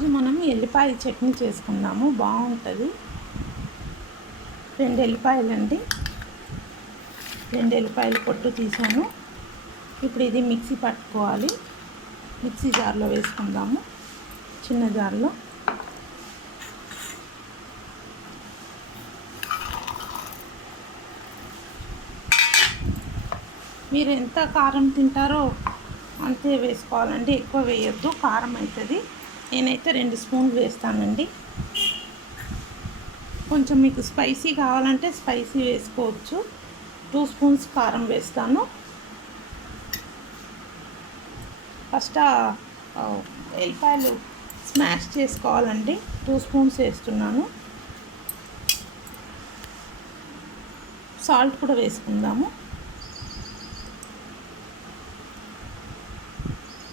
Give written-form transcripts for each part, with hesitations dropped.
ఈరోజు మనం ఎల్లిపాయ చట్నీ చేసుకుందాము, బాగుంటుంది. 2 ఎల్లిపాయలండి, 2 ఎల్లిపాయలు పొట్టు తీసాను. ఇప్పుడు ఇది మిక్సీ పట్టుకోవాలి. మిక్సీ జార్లో వేసుకుందాము, చిన్న జార్లో. మీరు ఎంత కారం తింటారో అంతే వేసుకోవాలండి, ఎక్కువ వేయొద్దు, కారం అవుతుంది. నేనైతే 2 స్పూన్లు వేస్తానండి. కొంచెం మీకు స్పైసీ కావాలంటే స్పైసీ వేసుకోవచ్చు. 2 స్పూన్స్ కారం వేస్తాను. ఫస్ట్ ఎల్లిపాయలు స్మాష్ చేసుకోవాలండి. 2 స్పూన్స్ వేస్తున్నాను. సాల్ట్ కూడా వేసుకుందాము.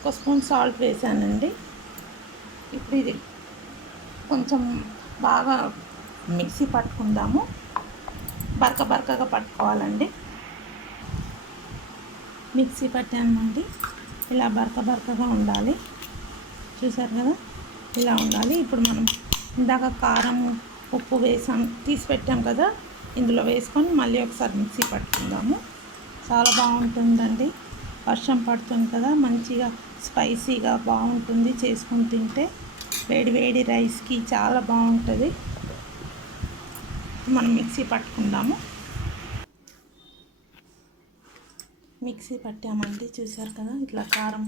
1 స్పూన్ సాల్ట్ వేసానండి. ఇప్పుడు ఇది కొంచెం బాగా మిక్సీ పట్టుకుందాము. బరకగా పట్టుకోవాలండి. మిక్సీ పట్టామండి, ఇలా బరకగా ఉండాలి. చూసారు కదా, ఇలా ఉండాలి. ఇప్పుడు మనం ఇందాక కారం ఉప్పు తీసి పెట్టాం కదా, ఇందులో వేసుకొని మళ్ళీ ఒకసారి మిక్సీ పట్టుకుందాము. చాలా బాగుంటుందండి. వర్షం పడుతుంది కదా, మంచిగా స్పైసీగా బాగుంటుంది. చేసుకొని తింటే వేడి రైస్కి చాలా బాగుంటుంది. మనం మిక్సీ పట్టుకుందాము. మిక్సీ పట్టామండి, చూసారు కదా, ఇట్లా కారం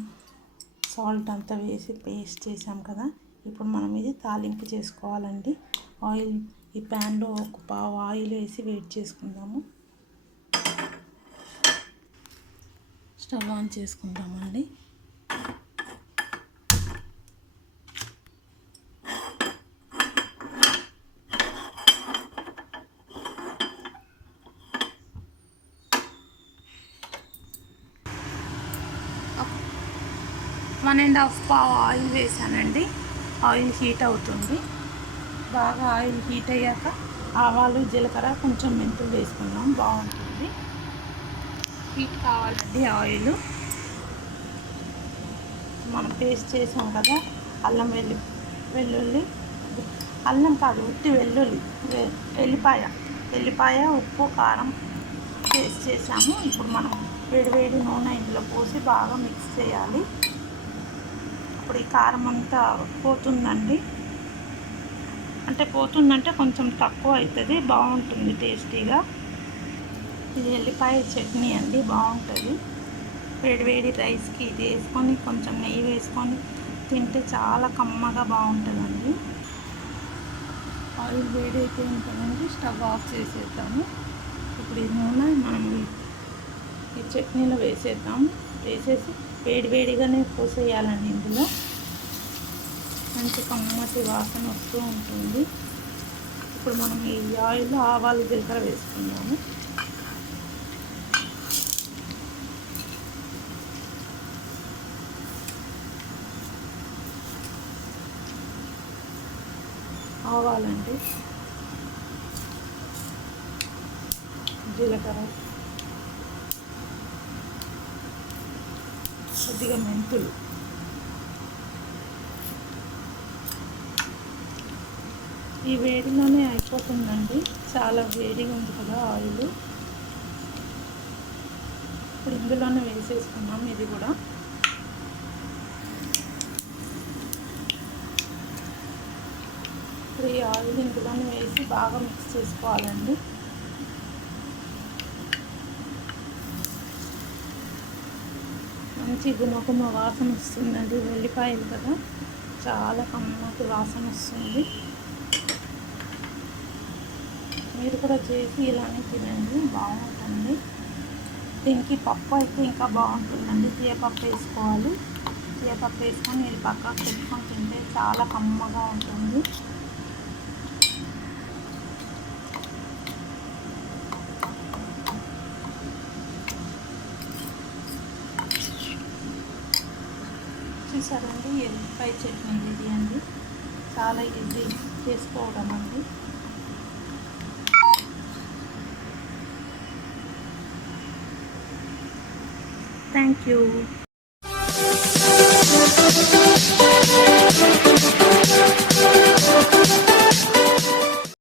సాల్ట్ అంతా వేసి పేస్ట్ చేసాం కదా. ఇప్పుడు మనం ఇది తాలింపు చేసుకోవాలండి. ఆయిల్ ఈ ప్యాన్లో 1 పావు ఆయిల్ వేసి వేడి చేసుకుందాము. స్టవ్ ఆన్ చేసుకుందామండి. వన్ అండ్ హాఫ్ పావు ఆయిల్ వేసానండి. ఆయిల్ హీట్ అవుతుంది. బాగా ఆయిల్ హీట్ అయ్యాక ఆవాలు, జీలకర్ర, కొంచెం మెంతులు వేసుకుందాం, బాగుంటుంది. హీట్ కావాలండి ఆయిల్. మనం పేస్ట్ చేసాం కదా, అల్లం వెల్లుల్లి, అల్లం కాదు, ఉట్టి వెల్లుల్లి, ఎల్లిపాయ, ఉప్పు, కారం పేస్ట్ చేసాము. ఇప్పుడు మనం వేడి నూనె ఇందులో పోసి బాగా మిక్స్ చేయాలి. ఇప్పుడు ఈ కారం అంతా పోతుందండి. పోతుందంటే కొంచెం తక్కువ అవుతుంది, బాగుంటుంది, టేస్టీగా. ఇది ఎల్లిపాయ చట్నీ అండి, బాగుంటుంది. వేడి రైస్కి ఇది వేసుకొని కొంచెం నెయ్యి వేసుకొని తింటే చాలా కమ్మగా బాగుంటుందండి. ఆయిల్ వేడి అయిపోయింది కదండి, స్టవ్ ఆఫ్ చేసేద్దాము. ఇప్పుడు ఈ నూనె మనం ఈ చట్నీలో వేసేద్దాం. వేసేసి వేడిగానే పోసేయాలండి. ఇందులో మంచి కమ్మటి వాసన వస్తూ ఉంటుంది. ఇప్పుడు మనం ఈ ఆయిల్లో ఆవాలు, జీలకర్ర వేసుకుందాము. ఆవాలండి, జీలకర్ర, కొద్దిగా మెంతులు, ఈ వేడిలోనే అయిపోతుందండి. చాలా వేడిగా ఉంది కదా ఆయిల్. ఇప్పుడు ఇందులోనే వేసేసుకున్నాం. ఇది కూడా ఇప్పుడు ఈ ఆయిల్ ఇందులోనే వేసి బాగా మిక్స్ చేసుకోవాలండి. మంచి గుమగుమ వాసన వస్తుందండి. వెల్లిపాయలు కదా, చాలా కమ్మటి వాసన వస్తుంది. మీరు కూడా చేసి ఇలానే తినండి, బాగుంటుంది. దీనికి పప్పు అయితే ఇంకా బాగుంటుందండి. తీయపప్పు వేసుకోవాలి. తీయపప్పు వేసుకొని ఇది పక్కకు పెట్టుకొని తింటే చాలా కమ్మగా ఉంటుంది. చూసారండి, ఎల్లిపాయ చట్నీ ఇది అండి, చాలా ఈజీ చేసుకోవడం అండి. Thank you.